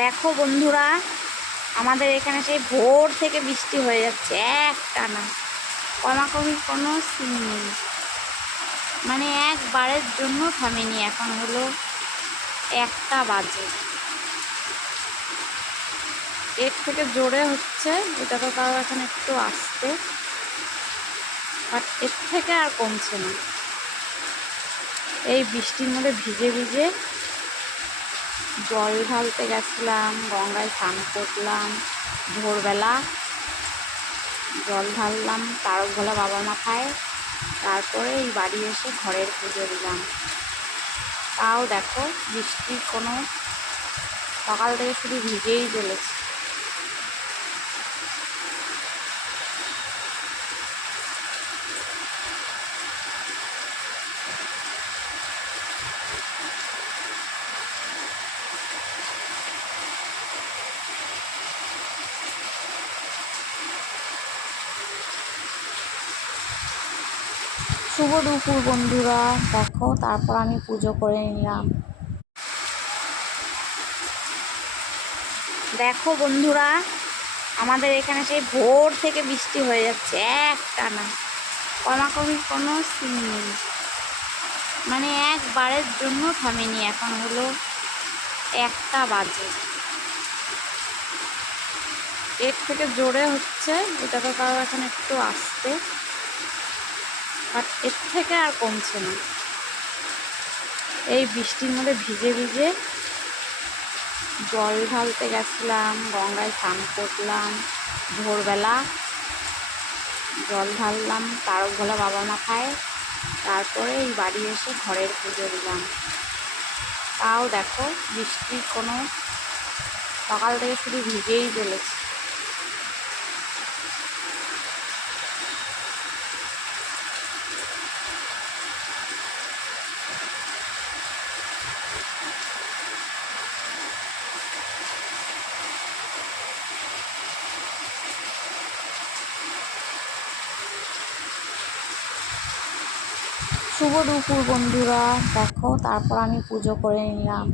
দেখো বন্ধুরা, আমাদের এখানে সেই ভোর থেকে বৃষ্টি হয়ে যাচ্ছে একটানা, কমাকমি কোনো সিন নেই। মানে একবারের জন্য থামেনি। এখন হলো 1টা বাজে। এর থেকে জোরে হচ্ছে, এটা তো তাও এখন একটু আসতে, বাট এর থেকে আর কমছে না। এই বৃষ্টির মধ্যে ভিজে ভিজে জল ঢালতে গেছিলাম, গঙ্গায় স্নান করলাম ভোরবেলা, জল ঢাললাম তারক ভোলা বাবার মাথায়। তারপরে এই বাড়ি এসে ঘরের পুজো দিলাম। তাও দেখো বৃষ্টির কোনো, সকাল থেকে শুধু ভিজেই চলেছে। শুভ দুপুর বন্ধুরা। দেখো তারপর আমি পুজো করে নিলাম। দেখো বন্ধুরা, আমাদের এখানে সেই ভোর থেকে বৃষ্টি হয়ে যাচ্ছে একটানা, কমাকমি কোনো সিন নেই। মানে একবারের জন্য থামেনি। এখন হলো 1টা বাজে। এর থেকে জোরে হচ্ছে, এটা তো তাও এখন একটু আসতে, বাট এর থেকে আর কমছে না। এই বৃষ্টির মধ্যে ভিজে ভিজে জল ঢালতে গেছিলাম, গঙ্গায় স্নান করলাম ভোরবেলা, জল ঢাললাম তারক ভোলা বাবার মাথায়। তারপরে এই বাড়ি এসে ঘরের পুজো দিলাম। তাও দেখো বৃষ্টির কোনো, সকাল থেকে শুধু ভিজেই চলেছে। শুভ দুপুর বন্ধুরা। দেখো তারপর আমি পুজো করে নিলাম।